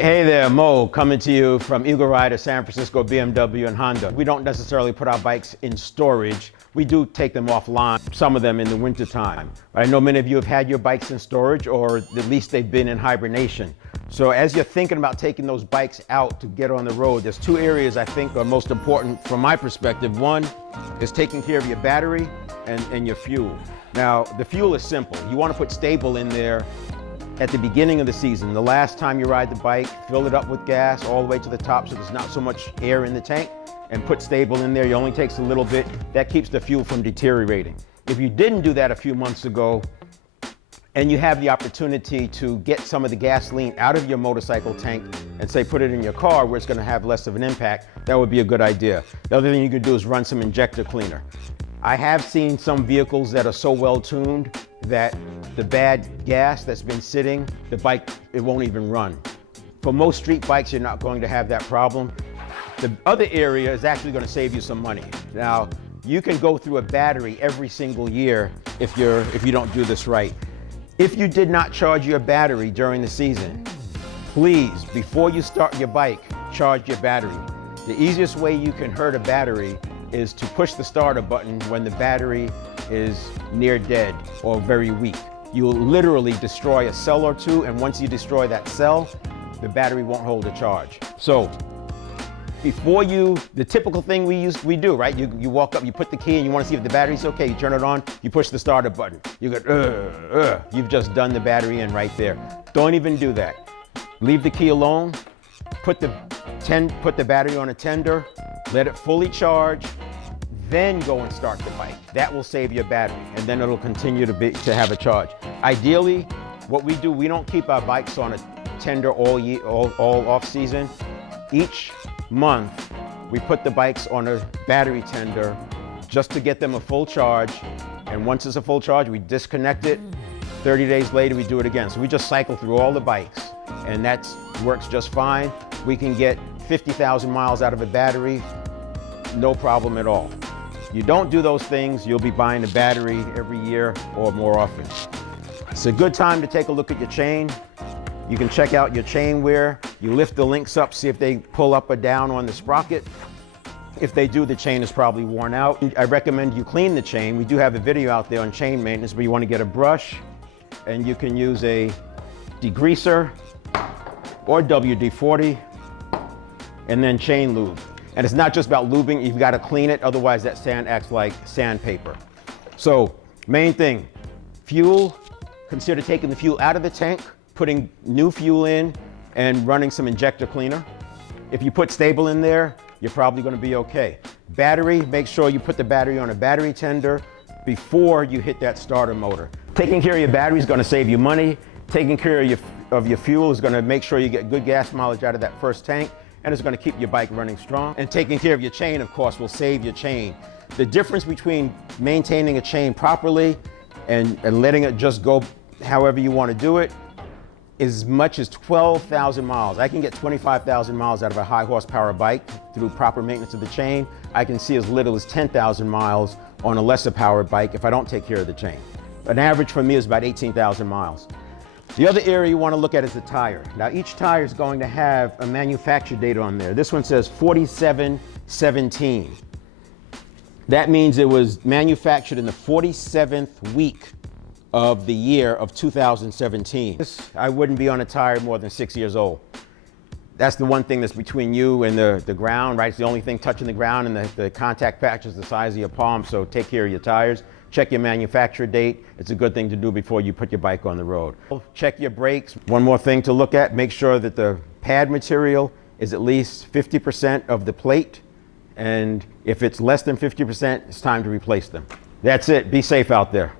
Hey there, Mo, coming to you from Eagle Rider, San Francisco, BMW, and Honda. We don't necessarily put our bikes in storage. We do take them offline, some of them in the wintertime. I know many of you have had your bikes in storage, or at least they've been in hibernation. So as you're thinking about taking those bikes out to get on the road, there's two areas I think are most important from my perspective. One is taking care of your battery and your fuel. Now, the fuel is simple. You want to put stable in there at the beginning of the season. The last time you ride the bike, fill it up with gas all the way to the top so there's not so much air in the tank, and put stable in there. It only takes a little bit. That keeps the fuel from deteriorating. If you didn't do that a few months ago, and you have the opportunity to get some of the gasoline out of your motorcycle tank and say put it in your car where it's going to have less of an impact, that would be a good idea. The other thing you could do is run some injector cleaner. I have seen some vehicles that are so well tuned that the bad gas that's been sitting, the bike, it won't even run. For most street bikes, you're not going to have that problem. The other area is actually going to save you some money. Now, you can go through a battery every single year if you don't do this right. If you did not charge your battery during the season, please, before you start your bike, charge your battery. The easiest way you can hurt a battery is to push the starter button when the battery is near dead or very weak. You'll literally destroy a cell or two, and once you destroy that cell, the battery won't hold a charge. So, before the typical thing we do, right? You walk up, you put the key, and you want to see if the battery's okay. You turn it on, you push the starter button. You go, You've just done the battery in right there. Don't even do that. Leave the key alone. Put the battery on a tender. Let it fully charge. Then go and start the bike. That will save your battery, and then it'll continue to have a charge. Ideally, what we do, we don't keep our bikes on a tender all off season. Each month, we put the bikes on a battery tender just to get them a full charge. And once it's a full charge, we disconnect it. 30 days later, we do it again. So we just cycle through all the bikes, and that works just fine. We can get 50,000 miles out of a battery, no problem at all. You don't do those things, you'll be buying a battery every year or more often. It's a good time to take a look at your chain. You can check out your chain wear. You lift the links up, see if they pull up or down on the sprocket. If they do, the chain is probably worn out. I recommend you clean the chain. We do have a video out there on chain maintenance, but you want to get a brush, and you can use a degreaser or WD-40, and then chain lube. And it's not just about lubing, you've got to clean it, otherwise that sand acts like sandpaper. So, main thing, fuel, consider taking the fuel out of the tank, putting new fuel in, and running some injector cleaner. If you put stable in there, you're probably going to be okay. Battery, make sure you put the battery on a battery tender before you hit that starter motor. Taking care of your battery is going to save you money. Taking care of your fuel is going to make sure you get good gas mileage out of that first tank, and it's going to keep your bike running strong. And taking care of your chain, of course, will save your chain. The difference between maintaining a chain properly and letting it just go however you want to do it is as much as 12,000 miles. I can get 25,000 miles out of a high horsepower bike through proper maintenance of the chain. I can see as little as 10,000 miles on a lesser powered bike if I don't take care of the chain. An average for me is about 18,000 miles. The other area you want to look at is the tire. Now, each tire is going to have a manufacture date on there. This one says 4717. That means it was manufactured in the 47th week of the year of 2017. I wouldn't be on a tire more than 6 years old. That's the one thing that's between you and the ground, right? It's the only thing touching the ground, and the contact patch is the size of your palm, so take care of your tires. Check your manufacturer date. It's a good thing to do before you put your bike on the road. Check your brakes. One more thing to look at, make sure that the pad material is at least 50% of the plate, and if it's less than 50%, it's time to replace them. That's it. Be safe out there.